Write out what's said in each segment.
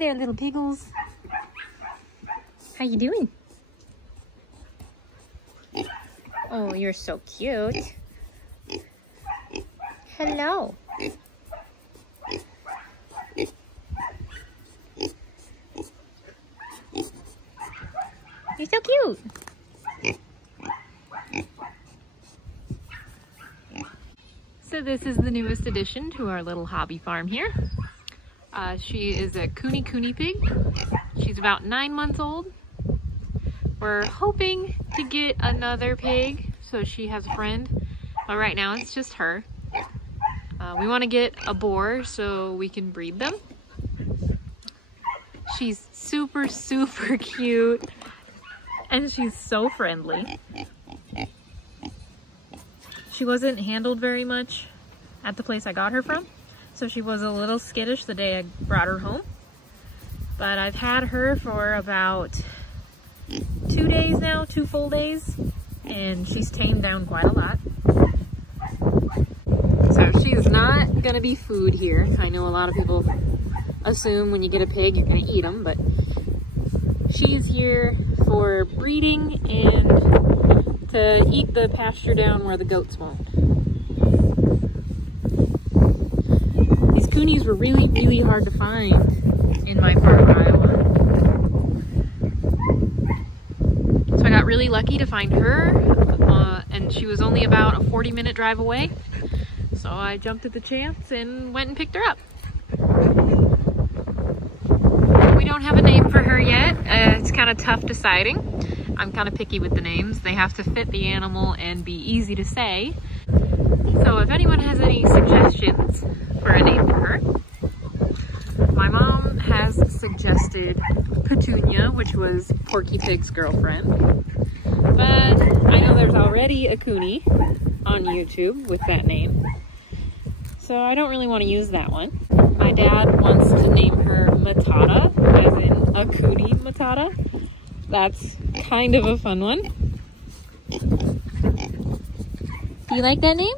there, little piggles. How you doing? Oh, you're so cute. Hello. You're so cute. So this is the newest addition to our little hobby farm here. She is a KuneKune pig. She's about 9 months old. We're hoping to get another pig so she has a friend, but right now it's just her. We want to get a boar so we can breed them. She's super, super cute, and she's so friendly. She wasn't handled very much at the place I got her from, so she was a little skittish the day I brought her home. But I've had her for about 2 days now, 2 full days, and she's tamed down quite a lot. So she's not gonna be food here. I know a lot of people assume when you get a pig you're gonna eat them, but she's here for breeding and to eat the pasture down where the goats won't. These Kunes were really, really hard to find in my part of Iowa. So I got really lucky to find her, and she was only about a 40-minute drive away. So I jumped at the chance and went and picked her up. We don't have a name for her yet. It's kind of tough deciding. I'm kind of picky with the names. They have to fit the animal and be easy to say. So if anyone has any suggestions for a name for her, my mom has suggested Petunia, which was Porky Pig's girlfriend. But I know there's already a Kune on YouTube with that name, so I don't really want to use that one. My dad wants to name her Matata, as in a Kune Matata. That's kind of a fun one. Do you like that name?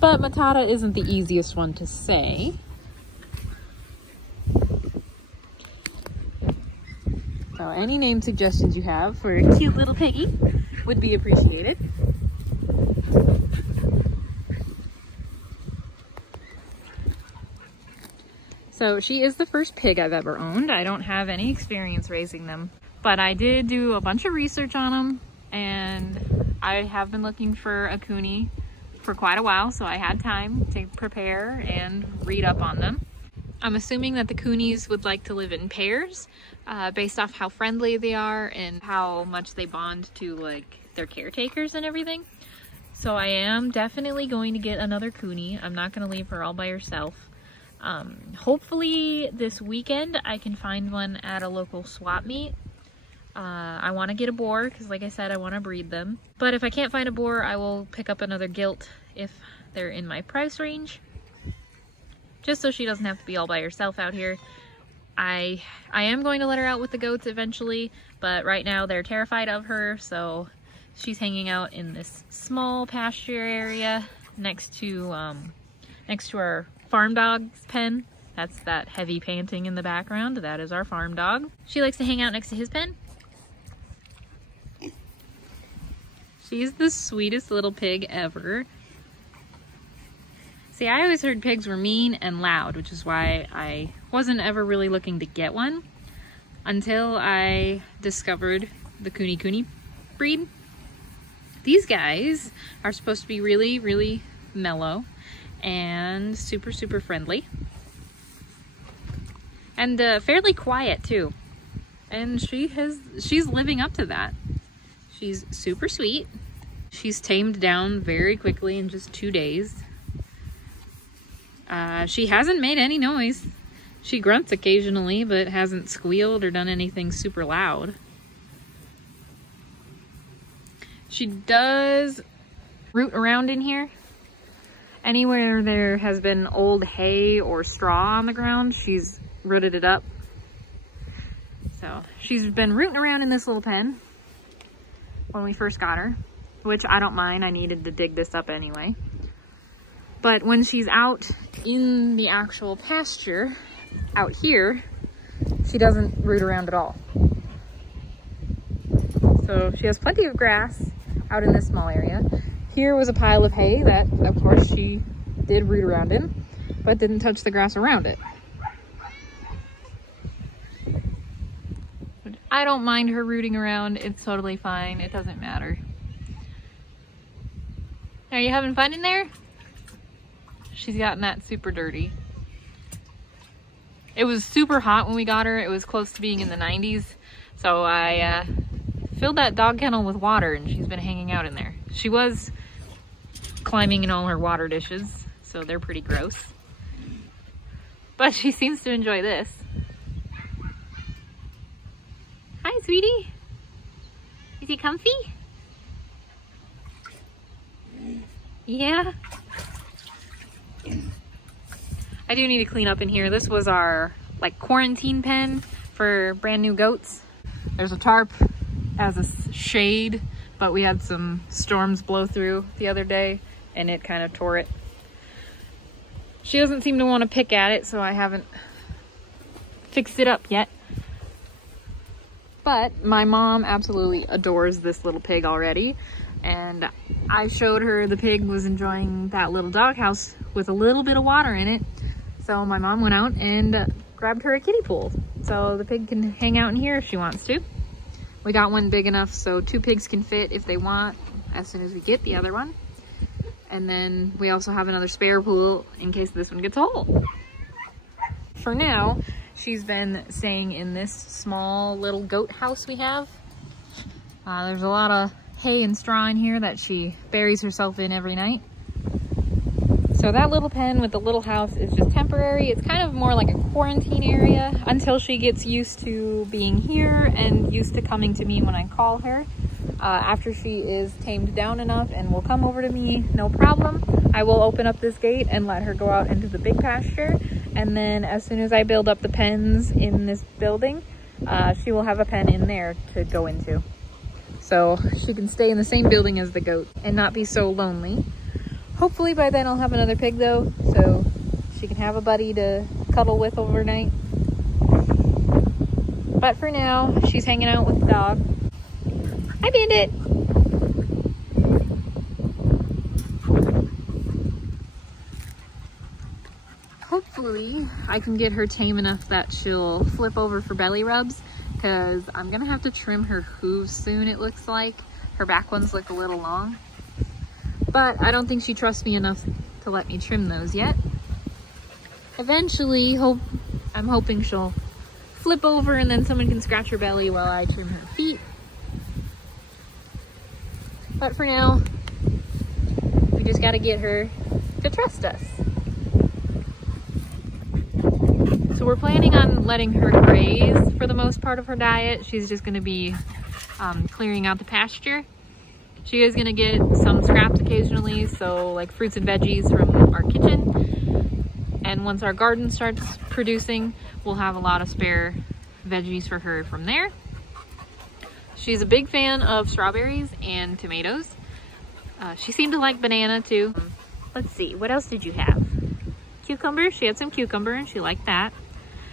But Matata isn't the easiest one to say. So any name suggestions you have for a cute little piggy would be appreciated. So she is the first pig I've ever owned. I don't have any experience raising them, but I did do a bunch of research on them, and I have been looking for a Kune for quite a while, so I had time to prepare and read up on them. I'm assuming that the Kunes would like to live in pairs, based off how friendly they are and how much they bond to like their caretakers and everything. So I am definitely going to get another Kune. I'm not going to leave her all by herself. Hopefully this weekend I can find one at a local swap meet. I want to get a boar because, like I said, I want to breed them. But if I can't find a boar, I will pick up another gilt if they're in my price range. Just so she doesn't have to be all by herself out here. I am going to let her out with the goats eventually, but right now they're terrified of her, so she's hanging out in this small pasture area next to our farm dog's pen. That's that heavy panting in the background. That is our farm dog. She likes to hang out next to his pen. She's the sweetest little pig ever. See, I always heard pigs were mean and loud, which is why I wasn't ever really looking to get one until I discovered the KuneKune breed. These guys are supposed to be really, really mellow and super, super friendly. And fairly quiet too. And she's living up to that. She's super sweet. She's tamed down very quickly in just 2 days. She hasn't made any noise. She grunts occasionally, but hasn't squealed or done anything super loud. She does root around in here. Anywhere there has been old hay or straw on the ground, she's rooted it up. So she's been rooting around in this little pen when we first got her, which I don't mind. I needed to dig this up anyway. But when she's out in the actual pasture, out here, she doesn't root around at all. So she has plenty of grass out in this small area. Here was a pile of hay that, of course, she did root around in, but didn't touch the grass around it. But I don't mind her rooting around. It's totally fine. It doesn't matter. Are you having fun in there? She's gotten that super dirty. It was super hot when we got her. It was close to being in the 90s. So I filled that dog kennel with water and she's been hanging out in there. She was climbing in all her water dishes, so they're pretty gross. But she seems to enjoy this. Hi, sweetie. Is he comfy? Yeah. I do need to clean up in here. This was our like quarantine pen for brand new goats. There's a tarp as a shade, but we had some storms blow through the other day and it kind of tore it. She doesn't seem to want to pick at it, so I haven't fixed it up yet. But my mom absolutely adores this little pig already. And I showed her the pig was enjoying that little doghouse with a little bit of water in it. So my mom went out and grabbed her a kiddie pool. So the pig can hang out in here if she wants to. We got one big enough so 2 pigs can fit if they want as soon as we get the other one. And then we also have another spare pool in case this one gets a hole. For now, she's been staying in this small little goat house we have. There's a lot of hay and straw in here that she buries herself in every night. So that little pen with the little house is just temporary. It's kind of more like a quarantine area until she gets used to being here and used to coming to me when I call her. After she is tamed down enough and will come over to me, no problem. I will open up this gate and let her go out into the big pasture. And then as soon as I build up the pens in this building, she will have a pen in there to go into. So she can stay in the same building as the goat and not be so lonely. Hopefully by then I'll have another pig though, so she can have a buddy to cuddle with overnight. But for now, she's hanging out with the dog. Hi, Bandit! Hopefully I can get her tame enough that she'll flip over for belly rubs, because I'm gonna have to trim her hooves soon, it looks like. Her back ones look a little long. But I don't think she trusts me enough to let me trim those yet. Eventually, I'm hoping she'll flip over and then someone can scratch her belly while I trim her feet. But for now, we just gotta get her to trust us. So we're planning on letting her graze for the most part of her diet. She's just gonna be clearing out the pasture. She is gonna get some scraps occasionally, so like fruits and veggies from our kitchen. And once our garden starts producing, we'll have a lot of spare veggies for her from there. She's a big fan of strawberries and tomatoes. She seemed to like banana too. Let's see, what else did you have? Cucumber, she had some cucumber and she liked that.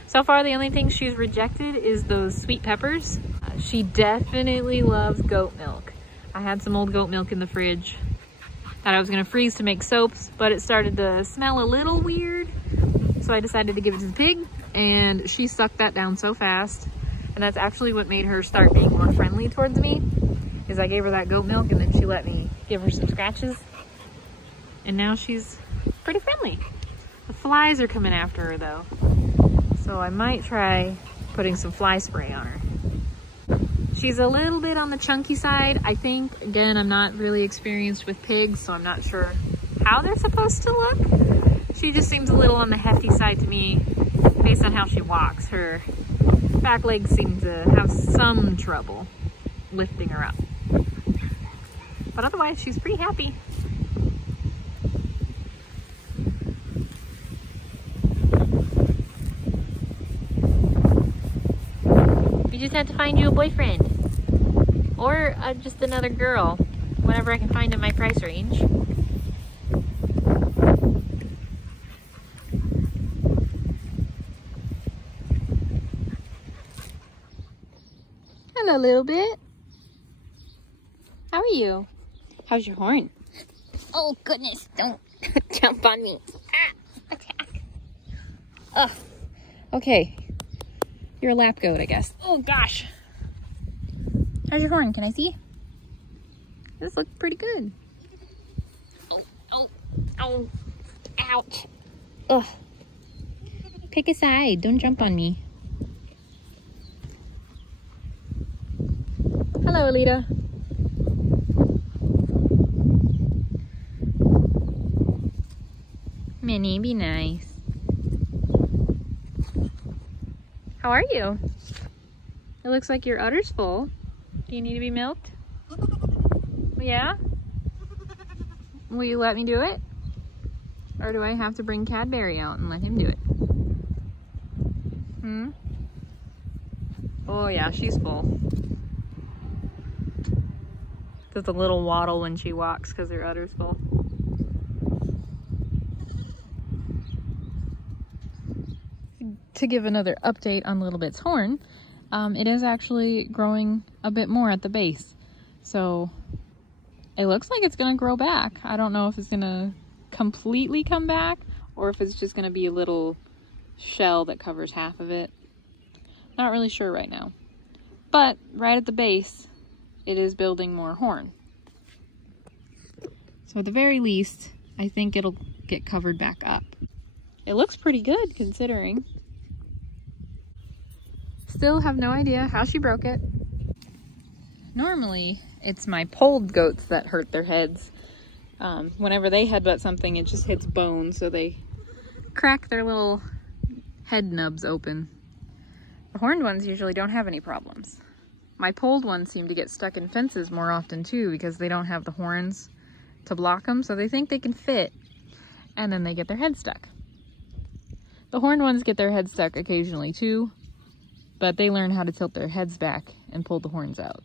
So far, the only thing she's rejected is those sweet peppers. She definitely loves goat milk. I had some old goat milk in the fridge that I was gonna freeze to make soaps, but it started to smell a little weird. So I decided to give it to the pig and she sucked that down so fast. And that's actually what made her start being more friendly towards me, is I gave her that goat milk and then she let me give her some scratches. And now she's pretty friendly. The flies are coming after her though. So I might try putting some fly spray on her. She's a little bit on the chunky side, I think. Again, I'm not really experienced with pigs, so I'm not sure how they're supposed to look. She just seems a little on the hefty side to me based on how she walks. Her back legs seem to have some trouble lifting her up. But otherwise, she's pretty happy. You just have to find you a boyfriend. Or just another girl. Whatever I can find in my price range. Hello, little bit. How are you? How's your horn? Oh, goodness. Don't jump on me. Ah, attack. Ugh. Okay. You're a lap goat, I guess. Oh, gosh. How's your horn? Can I see? This looks pretty good. Oh, oh, oh. Ouch. Ugh. Pick a side. Don't jump on me. Hello, Alita. Minnie, be nice. How are you? It looks like your udder's full. Do you need to be milked? Yeah? Will you let me do it? Or do I have to bring Cadbury out and let him do it? Hmm? Oh yeah, she's full. Does a little waddle when she walks because her udder's full. To give another update on Little Bit's horn, it is actually growing a bit more at the base. So it looks like it's gonna grow back. I don't know if it's gonna completely come back or if it's just gonna be a little shell that covers half of it. Not really sure right now. But right at the base, it is building more horn. So at the very least, I think it'll get covered back up. It looks pretty good considering. Still have no idea how she broke it. Normally, it's my polled goats that hurt their heads. Whenever they headbutt something, it just hits bone, so they crack their little head nubs open. The horned ones usually don't have any problems. My polled ones seem to get stuck in fences more often too because they don't have the horns to block them, so they think they can fit, and then they get their head stuck. The horned ones get their heads stuck occasionally too, but they learn how to tilt their heads back and pull the horns out.